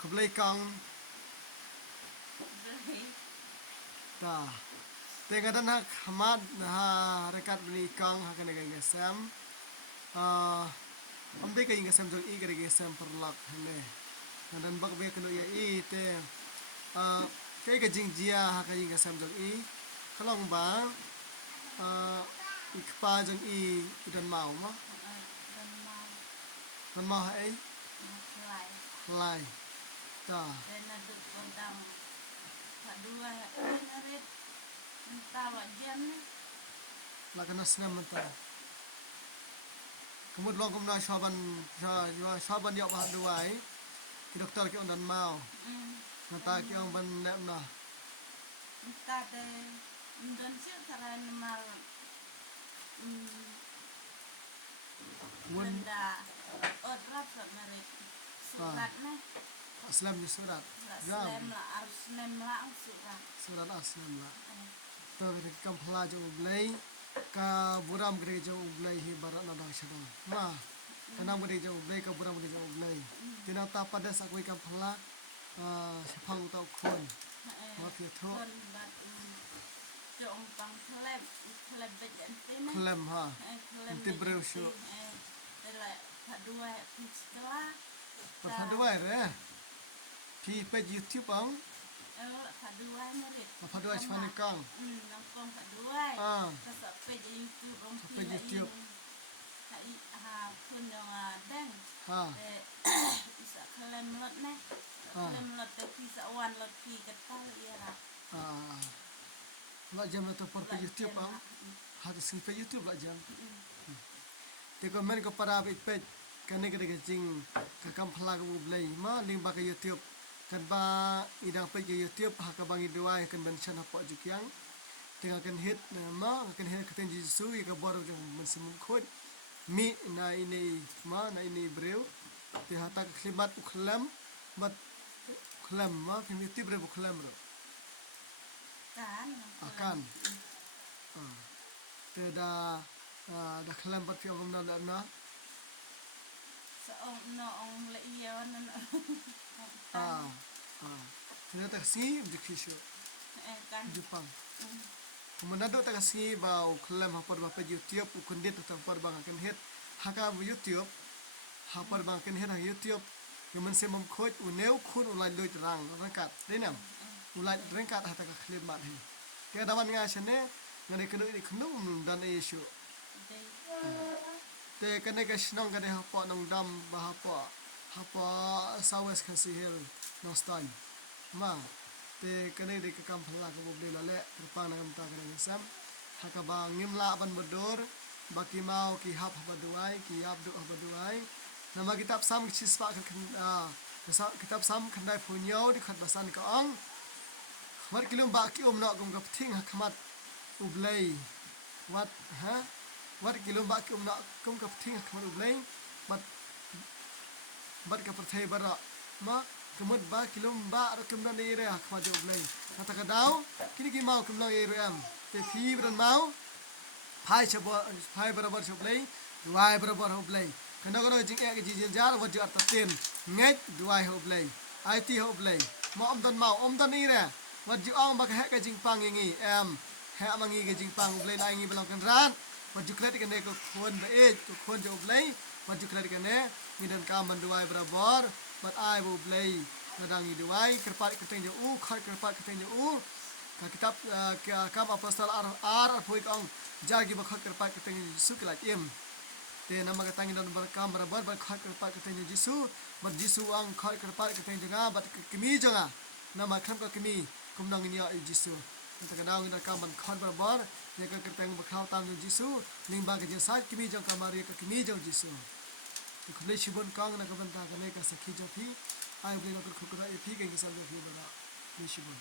Kablay kang ta tega dan hak hamad ha rekat beli kang ha kana ga sam ambe ka inga sam jol I ga sam perlak hane dan bak be kanu ya I te kai ga jingjia ha ka inga sam jol I khalong ba ikpa jong I dan mau ma dan mau ai lai ta dan duk kodang padua naret entah wajan la kana snam ta kemud long kumna shaban yok ba duai ki doktor ki on dan mau nata ki on ban na entah de Indonesia taran mal benda odrat naret surat nah aslam ni surat aslam la aslam la surat aslam la to ni kam phla jo blai ka buram gre jo blai hi barat na dang shadang ma kana mure jo blai ka buram gre jo blai tina ta pada sakoi kam phla siphang ta khon ma phi tho jong pang klem bejan tin klem ha ti breu shu la padua setelah padua re pi pe YouTube ang padua merit padua chfani kang nangkong padua sa page YouTube ong page YouTube ha kun yang deng isa klem lot nah klem lot tapi sawan lot pi ketal ya lah la jam to por pe YouTube ang ha si pe YouTube la jam te ko men ko para pe kane ke jing ka kam phla ko blai ma ling ba ka YouTube kan ba idang pe YouTube ha ka bang idwai kan ben chan ha po jikyang tinga kan hit ma kan hit ka ten jisu ka bor jong men sim khod mi na ini ma na ini breu te ha ta khlimat ukhlam bat khlam ma kan YouTube breu khlam ro akan te da khlam bat fi om na seong no ong le iya nan Tina taksi dikisho kan Jepang Kemudian tak kasi ba uklam hapar ba pe YouTube ukundit ta par bang kan het haka YouTube hapar bang kan het YouTube yang se mom khoj uneu khun ulai loi rang rangkat dinam ulai rangkat hata ka khlim mat he ke dawan nga chane ngane kenu ni khnum dan isu te kane ka snong ka de hapo nong dam ba hapo sawes ka sihel no style ma te kane de ka kam phla ka bob de la le pa na kam ta ka na sam haka ba ngimla ban bodor baki mau ki hap baduai ki yap du baduai nama kitab sam chispa ka kitab sam khandai phunyo di khat basan ka ong war kilum ba ki no gum ka thing ha khamat ublei wat ha wat kilum ba ki no gum ka thing ha khamat ublei bat ka perthai bara ma kemud ba kilum ba ra kum na ni re ha khamat ublei kata ka daw kini ki mau kum na e re am te phi bran mau phai barabar ublei wai barabar ublei kana kana jing ek ji jar wat jar ta ten nget duai ublei it ublei mo om dan ni re wat ji ong ba ka ka jing pang ngi ha mangi ge jing pang ublei na ngi belang kan ran wat ju kret ke ne ko khon ba e ko khon jo ublei wat ju kret ke ne ni dan ka man duai barabar bat ai ublei nadang ni duai kerpat keteng jo khat kerpat keteng jo ka kitab ka apostol ar phoi kong jagi ba khat kerpat keteng Yesus kala te nama ka tangi dan berkam barabar ba khat kerpat keteng Yesus bat Yesus ang khat kerpat keteng janga bat kimi janga nama kham ka kimi kumnang ni Yesus ta ka daw ni ka man khat barabar ne ka keteng ba khaw tam Yesus ning ba ka jasa kimi jang ka mari ka kimi jang Yesus khule shibon kang na ka ban ta ka ne ka sakhi jathi ai ble ka khukra e thi ka ki sal jathi bana ni shibon